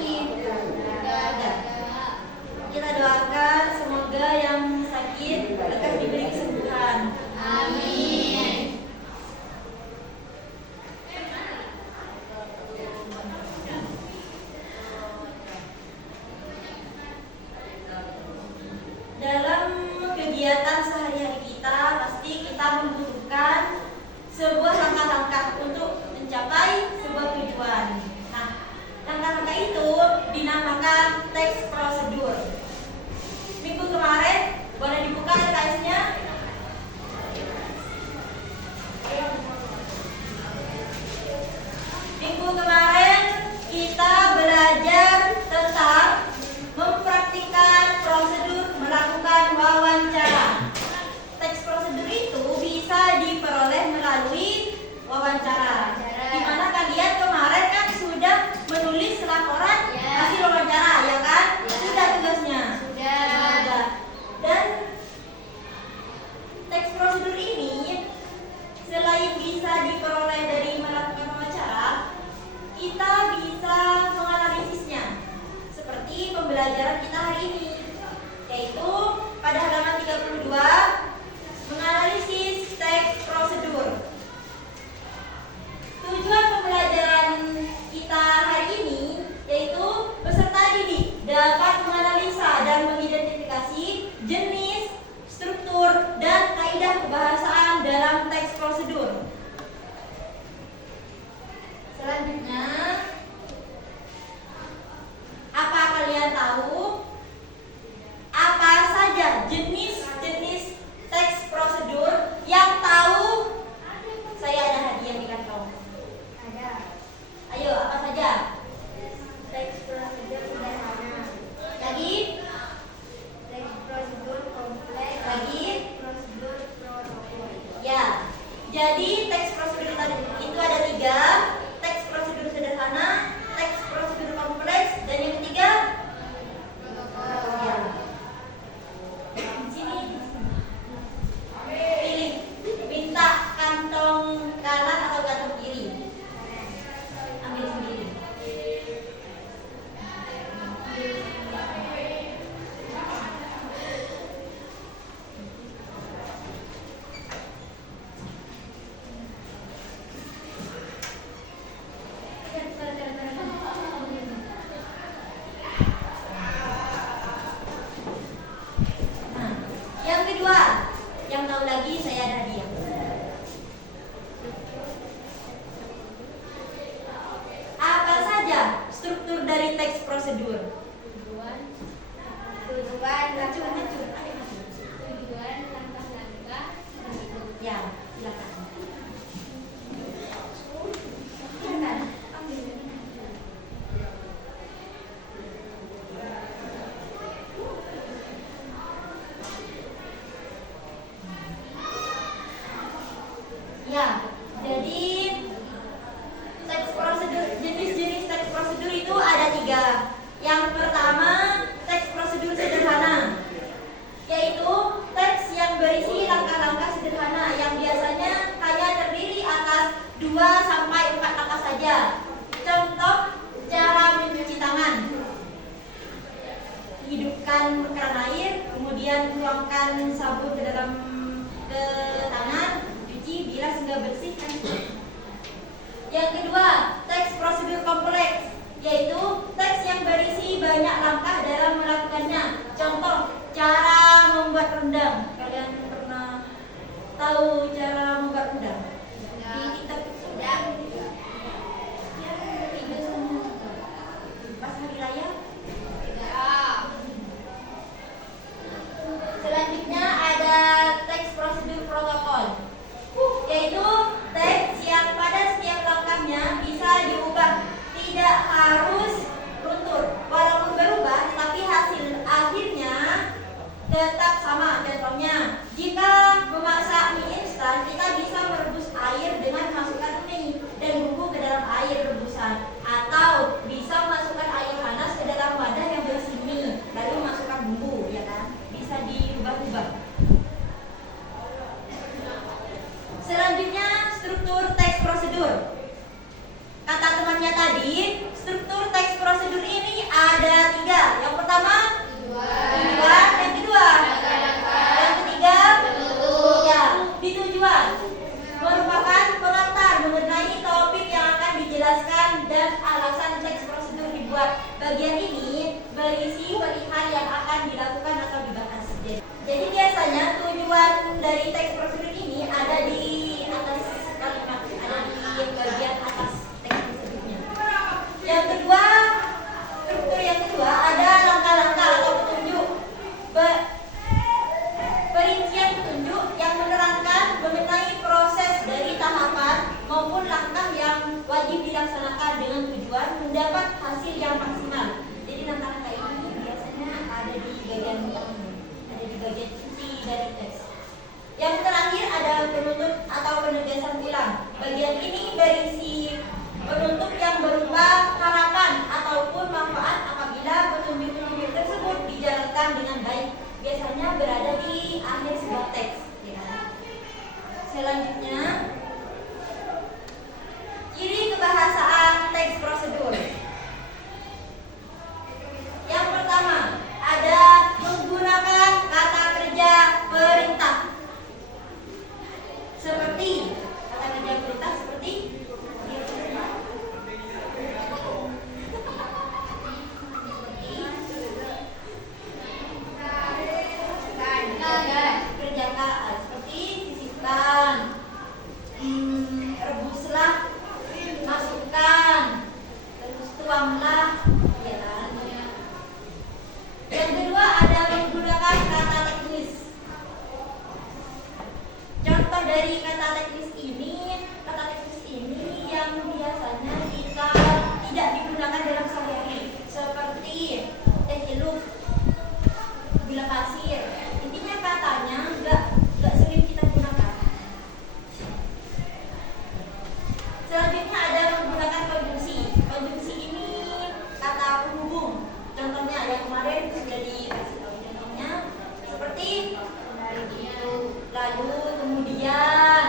lagi? Ada. Kita doakan semoga yang sakit lekas diberi kesembuhan. Amin. Dalam kegiatan sehari-hari kita, pasti kita membutuhkan sebuah langkah-langkah untuk mencapai sebuah tujuan. Nah, langkah-langkah itu dinamakan teks prosedur. Minggu kemarin, boleh dibuka LKS-nya? Minggu kemarin kita belajar tentang mempraktikkan prosedur melakukan wawancara. Teks prosedur itu bisa diperoleh melalui wawancara. Di mana kalian kemarin kan sudah menulis laporan hasil wawancara, ya kan? Sudah tugasnya. Sudah. Dan teks prosedur ini selain bisa diperoleh dari melakukan wawancara, kita bisa menganalisisnya seperti pembelajaran kita hari ini, yaitu pada halaman 32 menganalisis teks prosedur. Tujuan pembelajaran kita hari ini yaitu peserta didik dapat menganalisa dan mengidentifikasi jenis, struktur, dan kaidah kebahasaan dalam teks prosedur. Selanjutnya, apa kalian tahu apa saja jenis-jenis teks prosedur? Yang tahu, saya ada hadiah di kantong. Ada. Ayo, apa saja? Teks prosedur sederhana. Lagi? Teks prosedur kompleks. Lagi? Prosedur protokol. Ya. Jadi teks prosedur itu ada 3. Teks prosedur sederhana, teks prosedur kompleks, dan yang ketiga ya. Sini. Pilih. Minta kantong kanan atau kantong kiri. Ambil sendiri. Nah, yang kedua, yang tahu lagi saya ada hadiah. Apa saja struktur dari teks prosedur? Tujuan langkah-langkah prosedur. Ya, silakan. Ya, jadi teks prosedur, jenis-jenis teks prosedur itu ada 3. Yang pertama, teks prosedur sederhana, yaitu teks yang berisi langkah-langkah sederhana yang biasanya hanya terdiri atas 2 sampai 4 langkah saja. Contoh, cara mencuci tangan. Hidupkan keran air, kemudian tuangkan sabun ke dalam tangan, cuci, bilas hingga bersih kan. Yang kedua, teks prosedur kompleks, yaitu teks yang berisi banyak langkah dalam melakukannya. Contoh, cara membuat rendang. Kalian pernah tahu cara membuat rendang? Di TikTok sudah. Ya, video semua. Pas hari raya. Selanjutnya ada teks prosedur protokol, yaitu teks yang pada setiap langkahnya bisa diubah, tidak harus luntur. Walaupun berubah, tetapi hasil akhirnya tetap sama. Contohnya, jika memasak mie instan, kita yang kemarin sudah dikasih tahu contohnya seperti lalu, kemudian,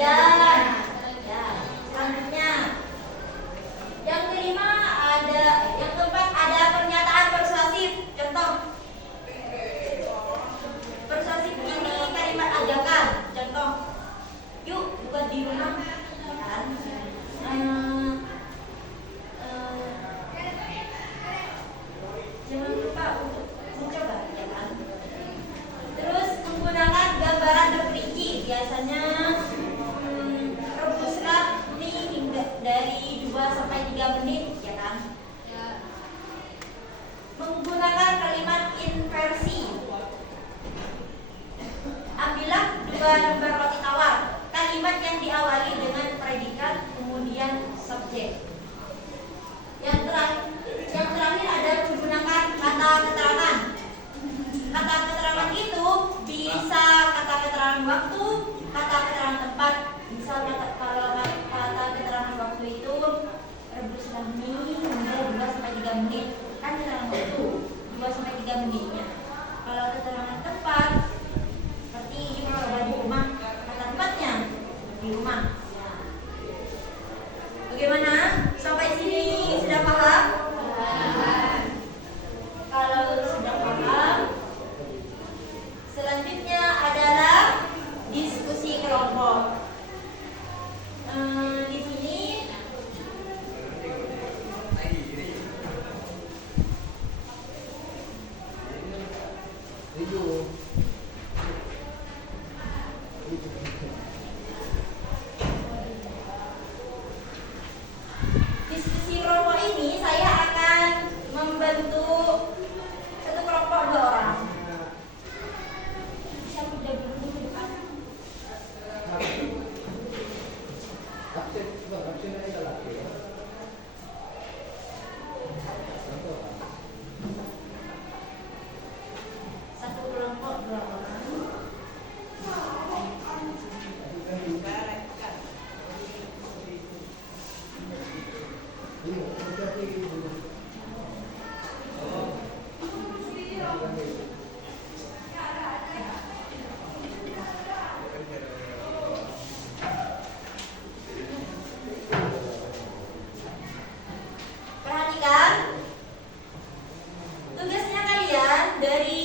dan ya, selanjutnya. Yang kelima ada, yang keempat ada pernyataan persuasif. Contoh persuasif ini kalimat ajakan. Contoh, yuk buat di rumah, kan? Jangan lupa untuk mencoba, ya kan? Terus menggunakan gambaran berperinci, biasanya rebuslah mie hingga dari 2 sampai 3 menit, ya kan? Menggunakan kalimat inversi. Ambillah 2 lembar roti tawar. Kalimat yang diawali dengan predikat kemudian subjek. Yang terakhir ada menggunakan kata keterangan. Kata keterangan itu bisa kata keterangan waktu, kata keterangan tempat. Misal kalau kata keterangan waktu itu rebuslah mie hingga 2 sampai 3 menit. Kan keterangan waktu 2 sampai 3 menitnya. Kalau keterangan tempat seperti coba di rumah, kata tempatnya di rumah. Ya. Bagaimana? Sampai sini sudah paham? Kalau sudah paham, selanjutnya adalah diskusi kelompok. Di sini diskusi kelompok ini saya akan membentuk satu kelompok 2 orang. Siapa udah dulu di depan? Satu kelompok 2 orang. Perhatikan tugasnya kalian dari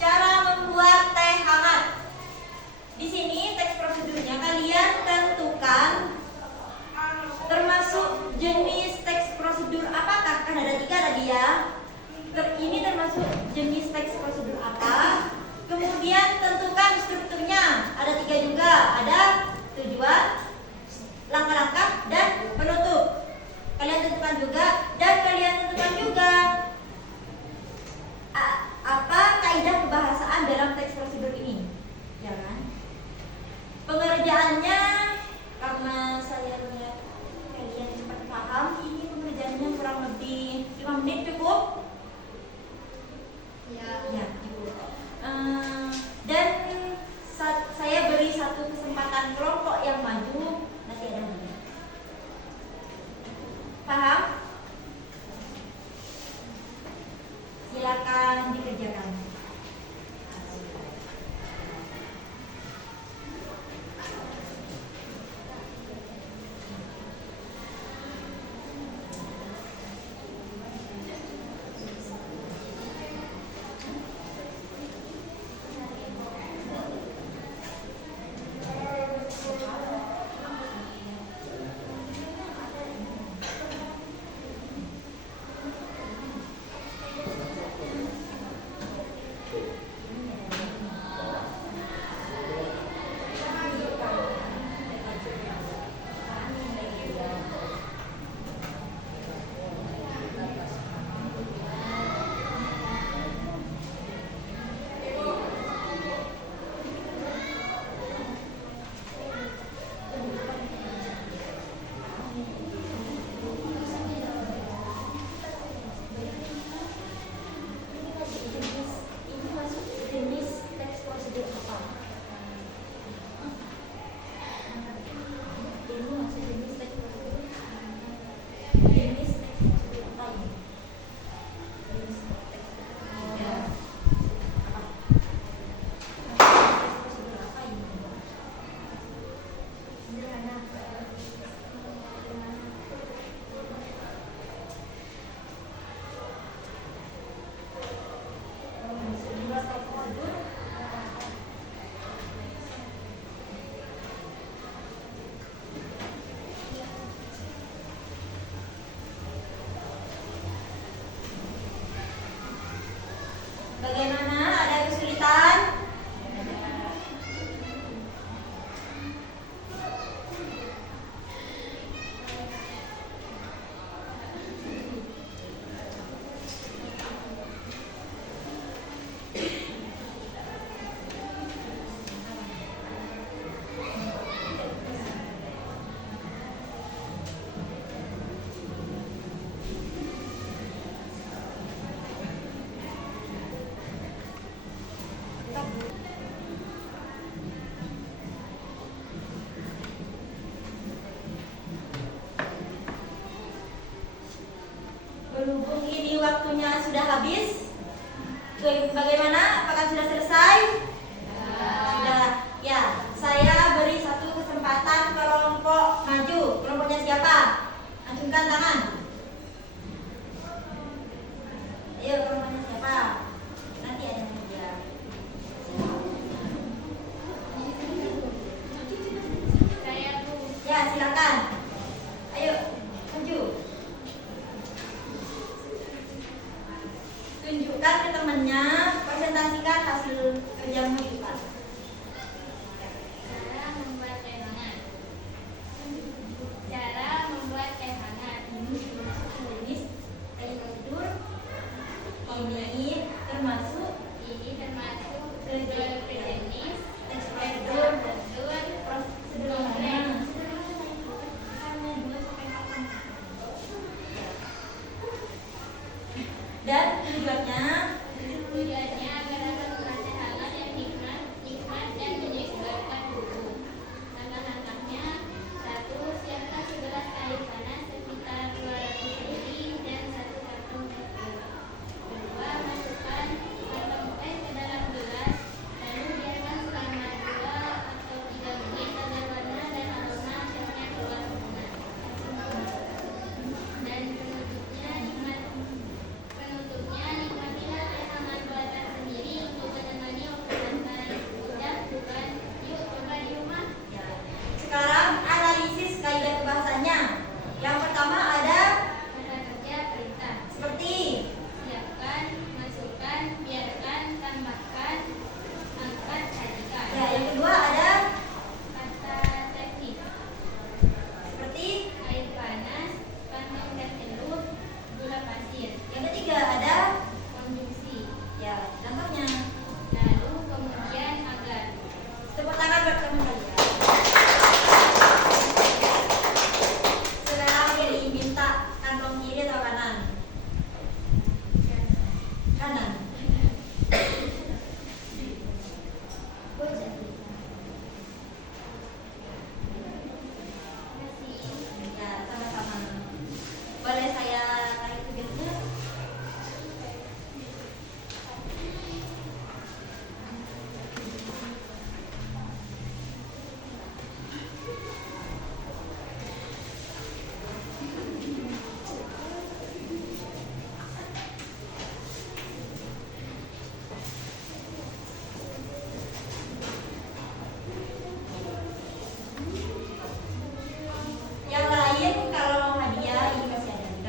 cara membuat teh hangat. Di sini teks prosedurnya kalian tentukan termasuk jenis teks prosedur apakah, kan ada 3 tadi ya. Ini termasuk jenis teks prosedur apa. Kemudian tentukan strukturnya, ada 3 juga, ada tujuan, langkah-langkah, dan penutup. Kalian tentukan juga, dan kalian tentukan juga apa kaidah kebahasaan dalam teks prosedur ini, ya kan? Pengerjaannya, karena saya lihat kalian cepat paham, ini pengerjaannya kurang lebih 5 menit cukup. Ya, cukup. Dan saya beri satu kesempatan kelompok yang maju, nanti ada lagi. Paham? Bagaimana? Ada kesulitan? Berhubung ini waktunya sudah habis, bagaimana? Apakah sudah selesai? Sudah. Ya, saya beri satu kesempatan kelompok maju. Kelompoknya siapa? Acungkan tangan. Ayo, kelompoknya siapa? Nanti ada media. Saya Bu. Ya, silakan. Ayo, maju. Tunjukkan ke temannya, presentasikan hasil kerjamu itu, Pak. Cara membuat teh hangat. Cara membuat teh hangat. Jenis tadi prosedur ini termasuk sejenis prosedur prosedur dan tujuannya tujuannya agar dapat merasa hangat yang nikmat dan menyegarkan tubuh. Langkah-langkahnya: 1. Siapkan segelas air panas sekitar 200 ml dan 1 karton tepung. 2. Masukkan karton teh ke dalam gelas, lalu biarkan selama 2 atau 3 menit agar warna dan aroma tehnya keluar sempurna. Dan penutupnya, nikmatilah teh hangat buatan sendiri untuk menemani waktu santai. Mudah bukan? Yuk coba di rumah. ya. Sekarang analisis kaidah kebahasannya. Yang pertama ada Kata kerja perintah. seperti Siapkan, masukkan, biarkan, tambahkan, angkat, sajikan. ya. Yang kedua ada Kata teknik. seperti Air panas, kantong dan telur, gula pasir. yang ketiga ada Konjungsi. ya. Contohnya Lalu kemudian agar. tepuk tangan buat teman kalian. Sekarang jadi minta kantong kiri atau kanan? Kanan. Ya, sama-sama. Boleh saya tarik tugasnya? Yang lain kalau mau hadiah ini masih ada di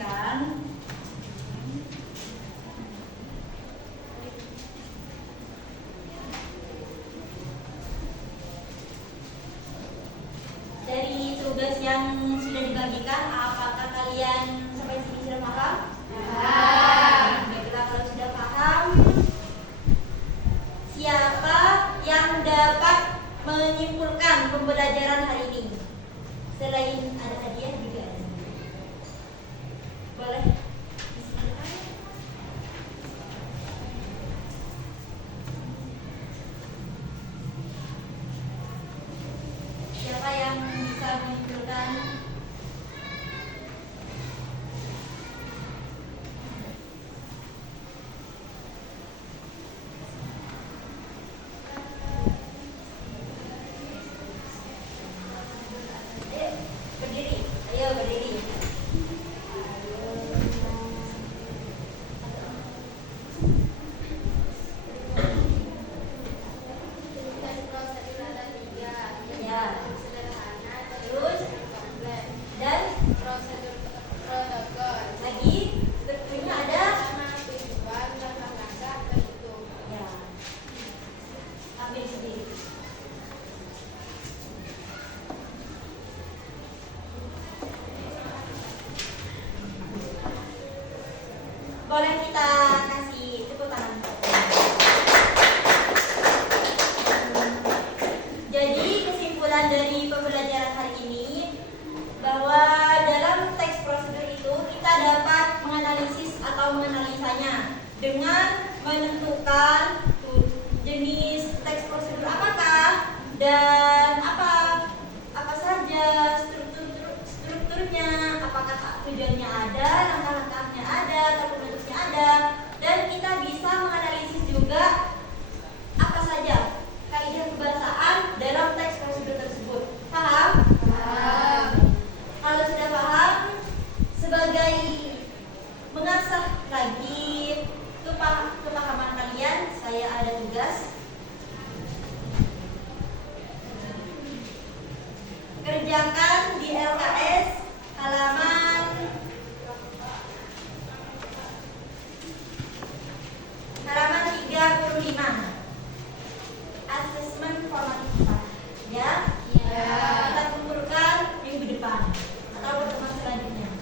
kan? Dari tugas yang dibagikan apakah kalian sampai sini sudah paham? Baiklah, kalau sudah paham, siapa yang dapat menyimpulkan pembelajaran hari ini? Selain ada hadiah juga ada. Boleh? Siapa yang bisa menyimpulkan? Berdiri, ayo berdiri. Tugas prosedur ada 3, Ya. sederhana, pelajaran dari pembelajaran hari ini bahwa dalam teks prosedur itu kita dapat menganalisis atau menganalisanya dengan menentukan jenis teks prosedur apakah dan apa saja strukturnya, apakah tujuannya ada, langkah-langkahnya ada, atau bentuknya ada, dan kita bisa menganalisis juga apa saja kaidah kebahasaan dalam teks prosedur tersebut. Paham? Paham. Kalau sudah paham, sebagai mengasah lagi kepahaman kalian, saya ada tugas. Kerjakan di LKS halaman 35. Asesmen formatif kita. Ya? Ya. Kita kumpulkan minggu depan atau pertemuan selanjutnya.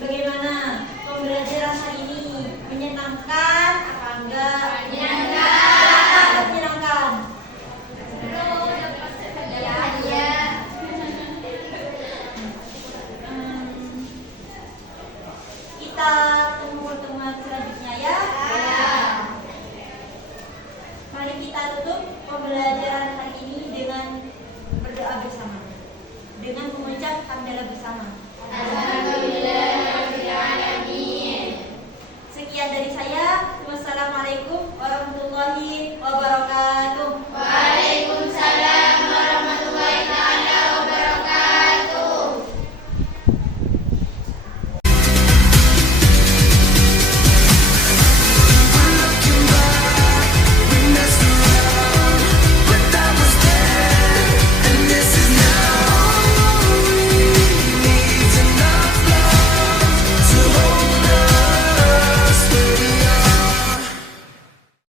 Bagaimana pembelajaran hari ini? Menyenangkan apa enggak? Menyenangkan. Menyenangkan. Kita tunggu pertemuan selanjutnya ya. Mari kita tutup pembelajaran hari ini dengan berdoa bersama, dengan mengucap hamdalah bersama.